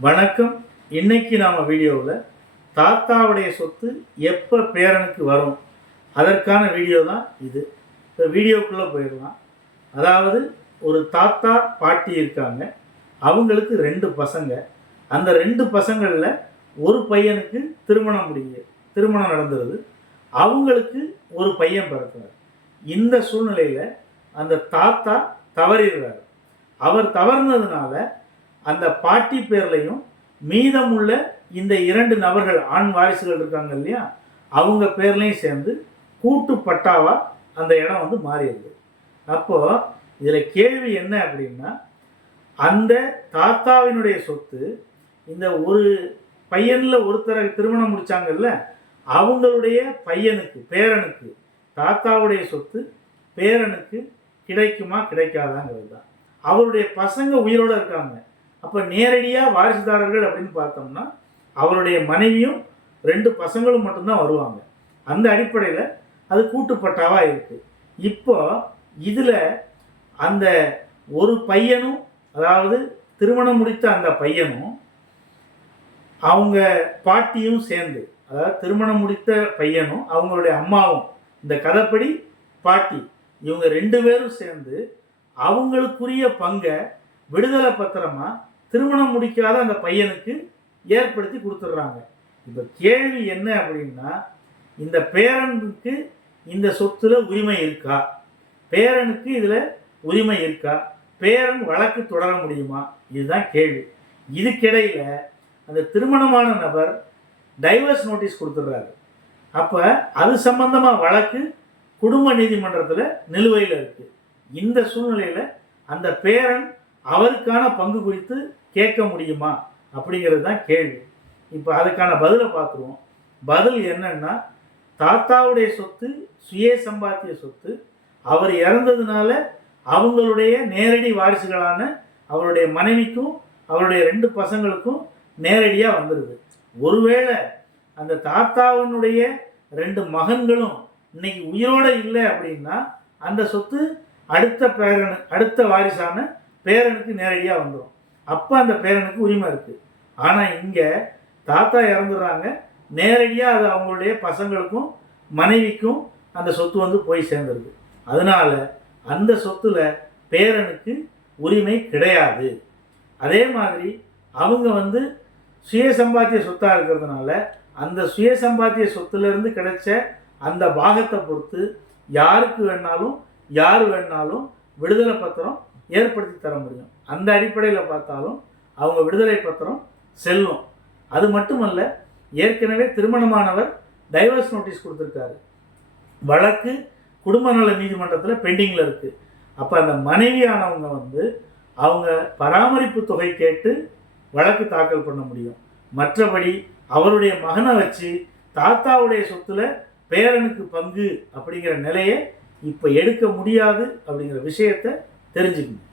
வணக்கம். இன்னைக்கு நாம் வீடியோவில் தாத்தாவுடைய சொத்து எப்போ பேரனுக்கு வரும்? அதற்கான வீடியோ தான் இது. இப்போ வீடியோக்குள்ளே போயிடலாம். அதாவது ஒரு தாத்தா பாட்டி இருக்காங்க. அவங்களுக்கு ரெண்டு பசங்க. அந்த ரெண்டு பசங்களில் ஒரு பையனுக்கு திருமணம் முடிய திருமணம் நடந்துருது. அவங்களுக்கு ஒரு பையன் பிறக்கிறார். இந்த சூழ்நிலையில் அந்த தாத்தா தவறிடுறார். அவர் தவறுனதுனால அந்த பாட்டி பேர்லையும் மீதமுள்ள இந்த இரண்டு நபர்கள் ஆண் வாரிசுகள் இருக்காங்க இல்லையா? அவங்க பேர்லையும் சேர்ந்து கூட்டு பட்டாவா அந்த இடம் வந்து மாறிடுது அப்போ இதில் கேள்வி என்ன அப்படின்னா அந்த தாத்தாவினுடைய சொத்து இந்த ஒரு பையனில் ஒருத்தரை திருமணம் முடித்தாங்கல்ல அவங்களுடைய பையனுக்கு பேரனுக்கு தாத்தாவுடைய சொத்து பேரனுக்கு கிடைக்குமா கிடைக்காதாங்கிறது தான். அவருடைய பசங்க உயிரோடு இருக்காங்க. அப்போ நேரடியாக வாரிசுதாரர்கள் அப்படின்னு பார்த்தோம்னா அவருடைய மனைவியும் ரெண்டு பசங்களும் மட்டும்தான் வருவாங்க. அந்த அடிப்படையில் அது கூட்டுப்பட்டாவாக இருக்குது இப்போ இதில் அந்த ஒரு பையனும் அதாவது திருமணம் முடித்த அந்த பையனும் அவங்க பாட்டியும் சேர்ந்து அதாவது திருமணம் முடித்த பையனும் அவங்களுடைய அம்மாவும் இந்த கதைப்படி பாட்டி இவங்க ரெண்டு பேரும் சேர்ந்து அவங்களுக்குரிய பங்கை விடுதலை பத்திரமா திருமணம் முடிக்காத அந்த பையனுக்கு ஏற்படுத்தி கொடுத்துட்றாங்க. இப்போ கேள்வி என்ன அப்படின்னா இந்த பேரனுக்கு இந்த சொத்துல உரிமை இருக்கா? பேரனுக்கு இதில் உரிமை இருக்கா? பேரன் வழக்கு தொடர முடியுமா? இதுதான் கேள்வி. இதுக்கிடையில் அந்த திருமணமான நபர் டைவர்ஸ் நோட்டீஸ் கொடுத்துட்றாரு. அப்போ அது சம்பந்தமாக வழக்கு குடும்ப நீதிமன்றத்தில் நிலுவையில் இருக்குது இந்த சூழ்நிலையில் அந்த பேரன் அவருக்கான பங்கு குறித்து கேட்க முடியுமா? அப்படிங்கிறது தான் கேள்வி. இப்போ அதுக்கான பதிலை பார்த்துருவோம். பதில் என்னன்னா தாத்தாவுடைய சொத்து சுய சம்பாத்திய சொத்து அவர் இறந்ததுனால அவங்களுடைய நேரடி வாரிசுகளான அவருடைய மனைவிக்கும் அவருடைய ரெண்டு பசங்களுக்கும் நேரடியாக வந்துடுது ஒருவேளை அந்த தாத்தாவினுடைய ரெண்டு மகன்களும் இன்னைக்கு உயிரோடு இல்லை அப்படின்னா அந்த சொத்து அடுத்த பேரனு அடுத்த வாரிசான பேரனுக்கு நேரடியாக வந்துடும் அப்போ அந்த பேரனுக்கு உரிமை இருக்குது ஆனால் இங்கே தாத்தா இறந்துடுறாங்க. நேரடியாக அது அவங்களுடைய பசங்களுக்கும் மனைவிக்கும் அந்த சொத்து வந்து போய் சேர்ந்துருது. அதனால அந்த சொத்துல பேரனுக்கு உரிமை கிடையாது. அதே மாதிரி அவங்க வந்து சுய சம்பாத்திய சொத்தாக இருக்கிறதுனால அந்த சுய சம்பாத்திய சொத்துலேருந்து கிடைச்ச அந்த பாகத்தை பொறுத்து யாருக்கு வேணாலும் யார் வேணாலும் விடுதலை பத்திரம் ஏற்படுத்தி தர முடியும். அந்த அடிப்படையில் பார்த்தாலும் அவங்க விடுதலை பத்திரம் செல்லும். அது மட்டுமல்ல ஏற்கனவே திருமணமானவர் டைவர்ஸ் நோட்டீஸ் கொடுத்துருக்காரு. வழக்கு குடும்ப நல நீதிமன்றத்தில் பெண்டிங்கில் இருக்குது அப்போ அந்த மனைவியானவங்க வந்து அவங்க பராமரிப்பு தொகை கேட்டு வழக்கு தாக்கல் பண்ண முடியும். மற்றபடி அவருடைய மகனை வச்சு தாத்தாவுடைய சொத்துல பேரனுக்கு பங்கு அப்படிங்கிற நிலையை இப்போ எடுக்க முடியாது அப்படிங்கிற விஷயத்தை தெரிஞ்சுக்கணும்.